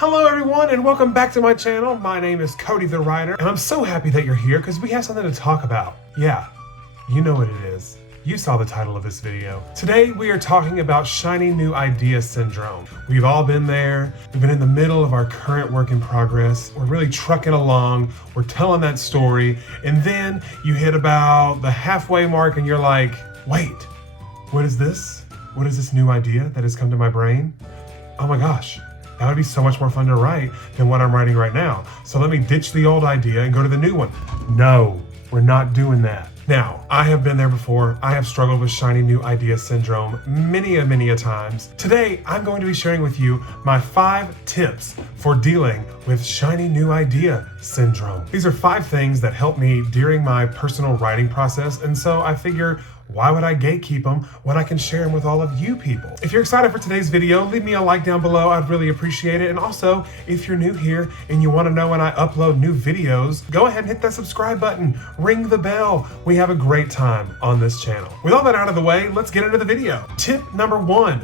Hello everyone and welcome back to my channel. My name is Cody the Writer and I'm so happy that you're here because we have something to talk about. Yeah, you know what it is. You saw the title of this video. Today we are talking about shiny new idea syndrome. We've all been there. We've been in the middle of our current work in progress. We're really trucking along. We're telling that story and then you hit about the halfway mark and you're like, wait, what is this? What is this new idea that has come to my brain? Oh my gosh. That would be so much more fun to write than what I'm writing right now. So let me ditch the old idea and go to the new one. No, we're not doing that. Now, I have been there before. I have struggled with shiny new idea syndrome many a times. Today, I'm going to be sharing with you my 5 tips for dealing with shiny new idea syndrome. These are 5 things that help me during my personal writing process, and so I figure, why would I gatekeep them when I can share them with all of you people? If you're excited for today's video, leave me a like down below. I'd really appreciate it. And also, if you're new here and you want to know when I upload new videos, go ahead and hit that subscribe button. Ring the bell. We have a great time on this channel. With all that out of the way, let's get into the video. Tip number 1.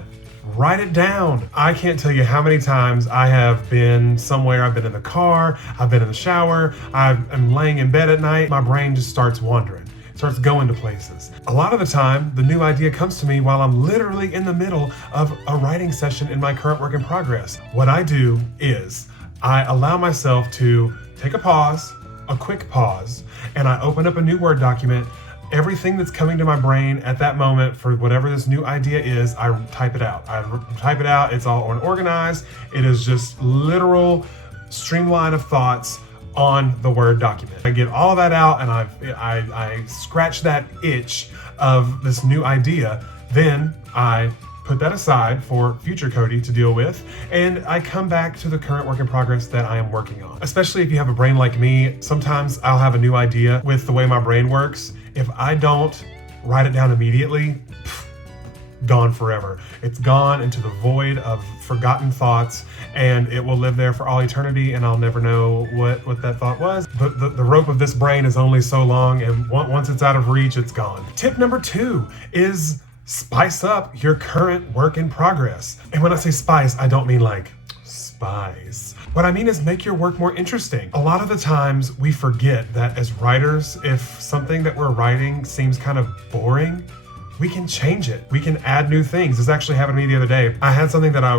Write it down. I can't tell you how many times I have been somewhere. I've been in the car, I've been in the shower, I'm laying in bed at night. My brain just starts wandering. Starts going to places. A lot of the time, the new idea comes to me while I'm literally in the middle of a writing session in my current work in progress. What I do is I allow myself to take a pause, a quick pause, and I open up a new Word document. Everything that's coming to my brain at that moment for whatever this new idea is, I type it out. It's all organized. It is just literal streamline of thoughts on the Word document. I get all that out and I scratch that itch of this new idea. Then I put that aside for future Cody to deal with, and I come back to the current work in progress that I am working on. Especially if you have a brain like me, sometimes I'll have a new idea. With the way my brain works, if I don't write it down immediately, gone forever. It's gone into the void of forgotten thoughts and it will live there for all eternity and I'll never know what that thought was. But the rope of this brain is only so long and once it's out of reach, it's gone. Tip number 2 is spice up your current work in progress. And when I say spice, I don't mean like spice. What I mean is make your work more interesting. A lot of the times we forget that as writers, if something that we're writing seems kind of boring, we can change it. We can add new things. This actually happened to me the other day. I had something that I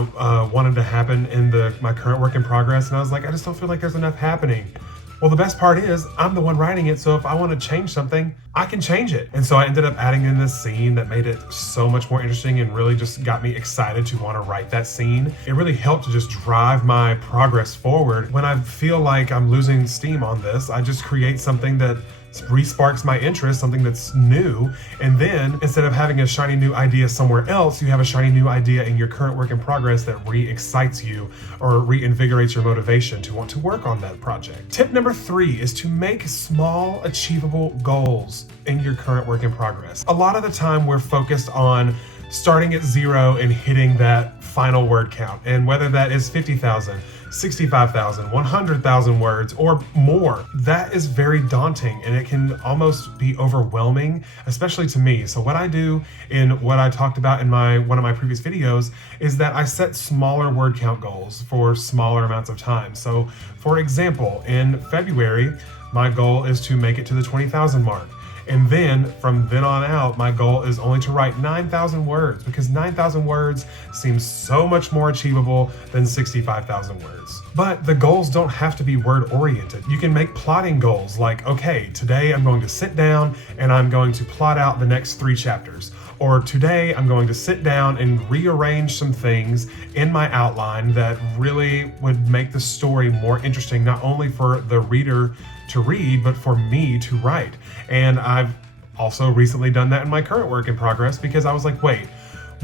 wanted to happen in my current work in progress, and I was like, I just don't feel like there's enough happening. Well, the best part is I'm the one writing it, so if I want to change something, I can change it. And so I ended up adding in this scene that made it so much more interesting and really just got me excited to want to write that scene. It really helped to just drive my progress forward. When I feel like I'm losing steam on this, I just create something that re-sparks my interest, something that's new, and then instead of having a shiny new idea somewhere else, you have a shiny new idea in your current work in progress that re-excites you or reinvigorates your motivation to want to work on that project. Tip number 3 is to make small, achievable goals in your current work in progress. A lot of the time we're focused on starting at 0 and hitting that final word count, and whether that is 50,000, 65,000, 100,000 words or more, that is very daunting and it can almost be overwhelming, especially to me. So what I do in what I talked about in one of my previous videos is that I set smaller word count goals for smaller amounts of time. So for example, in February, my goal is to make it to the 20,000 mark. And then from then on out, my goal is only to write 9,000 words because 9,000 words seems so much more achievable than 65,000 words. But the goals don't have to be word oriented. You can make plotting goals like, okay, today I'm going to sit down and I'm going to plot out the next 3 chapters. Or today I'm going to sit down and rearrange some things in my outline that really would make the story more interesting, not only for the reader to read, but for me to write. And I've also recently done that in my current work in progress because I was like, wait,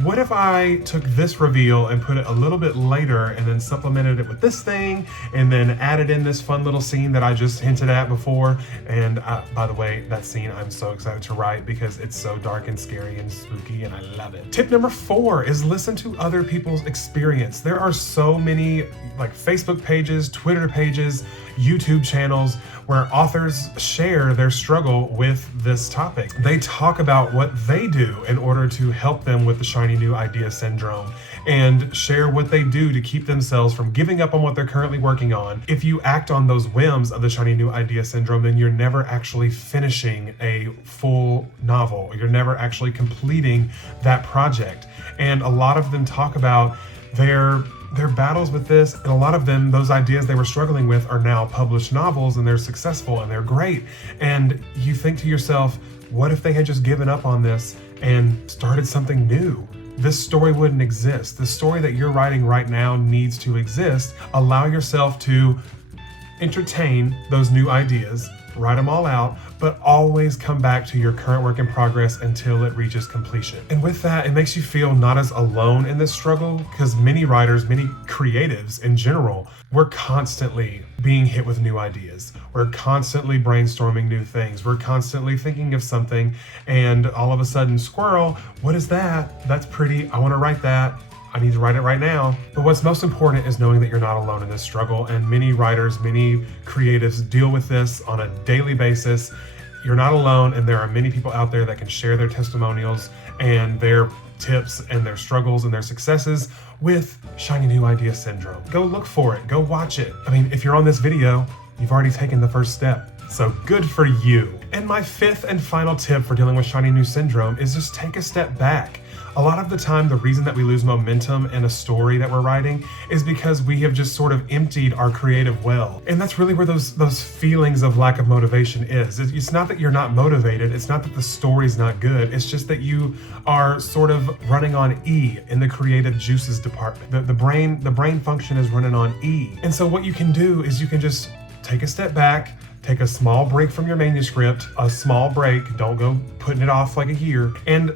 what if I took this reveal and put it a little bit later and then supplemented it with this thing and then added in this fun little scene that I just hinted at before. And by the way, that scene I'm so excited to write because it's so dark and scary and spooky and I love it. Tip number 4 is listen to other people's experience. There are so many like Facebook pages, Twitter pages, YouTube channels where authors share their struggle with this topic. They talk about what they do in order to help them with the shiny shiny new idea syndrome and share what they do to keep themselves from giving up on what they're currently working on. If you act on those whims of the shiny new idea syndrome, then you're never actually finishing a full novel. You're never actually completing that project. And a lot of them talk about their battles with this, and a lot of them, those ideas they were struggling with, are now published novels, and they're successful and they're great. And you think to yourself, what if they had just given up on this and started something new? This story wouldn't exist. The story that you're writing right now needs to exist. Allow yourself to entertain those new ideas, write them all out, but always come back to your current work in progress until it reaches completion. And with that, it makes you feel not as alone in this struggle, because many writers, many creatives in general, we're constantly being hit with new ideas. We're constantly brainstorming new things. We're constantly thinking of something, and all of a sudden, squirrel, what is that? That's pretty. I want to write that. I need to write it right now. But what's most important is knowing that you're not alone in this struggle. And many writers, many creatives deal with this on a daily basis. You're not alone, and there are many people out there that can share their testimonials and their tips and their struggles and their successes with shiny new idea syndrome. Go look for it. Go watch it. I mean, if you're on this video, you've already taken the first step. So good for you. And my fifth and final tip for dealing with shiny new syndrome is just take a step back. A lot of the time, the reason that we lose momentum in a story that we're writing is because we have just sort of emptied our creative well. And that's really where those feelings of lack of motivation is. It's not that you're not motivated. It's not that the story's not good. It's just that you are sort of running on E in the creative juices department. The brain function is running on E. And so what you can do is you can just take a step back, take a small break from your manuscript, a small break, don't go putting it off like a year, and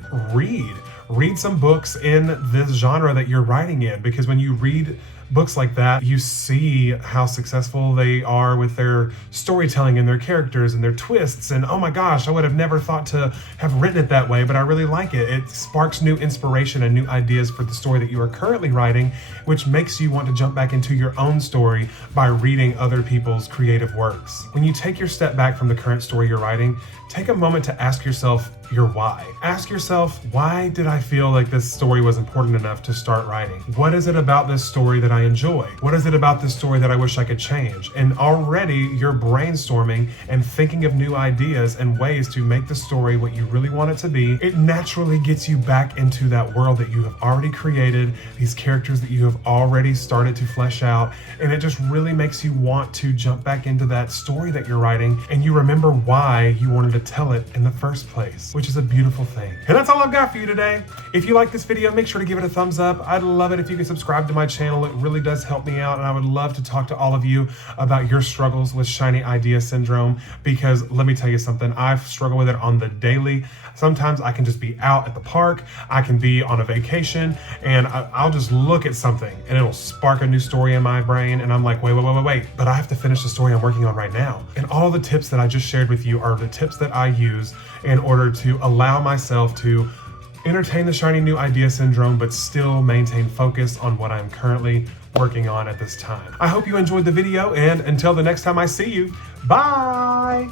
read some books in this genre that you're writing in, because when you read books like that, you see how successful they are with their storytelling and their characters and their twists, and oh my gosh, I would have never thought to have written it that way, but I really like it. It sparks new inspiration and new ideas for the story that you are currently writing, which makes you want to jump back into your own story by reading other people's creative works. When you take your step back from the current story you're writing, take a moment to ask yourself your why. Ask yourself, why did I feel like this story was important enough to start writing? What is it about this story that I enjoy? What is it about this story that I wish I could change? And already you're brainstorming and thinking of new ideas and ways to make the story what you really want it to be. It naturally gets you back into that world that you have already created, these characters that you have already started to flesh out, and it just really makes you want to jump back into that story that you're writing, and you remember why you wanted to tell it in the first place, which is a beautiful thing. And that's all I've got for you today. If you like this video, make sure to give it a thumbs up. I'd love it if you could subscribe to my channel. It really does help me out, and I would love to talk to all of you about your struggles with shiny idea syndrome, because let me tell you something, I've struggled with it on the daily. Sometimes I can just be out at the park, I can be on a vacation, and I'll just look at something and it'll spark a new story in my brain, and I'm like, wait, but I have to finish the story I'm working on right now. And all the tips that I just shared with you are the tips that I use in order to allow myself to entertain the shiny new idea syndrome, but still maintain focus on what I'm currently working on at this time. I hope you enjoyed the video, and until the next time I see you, bye!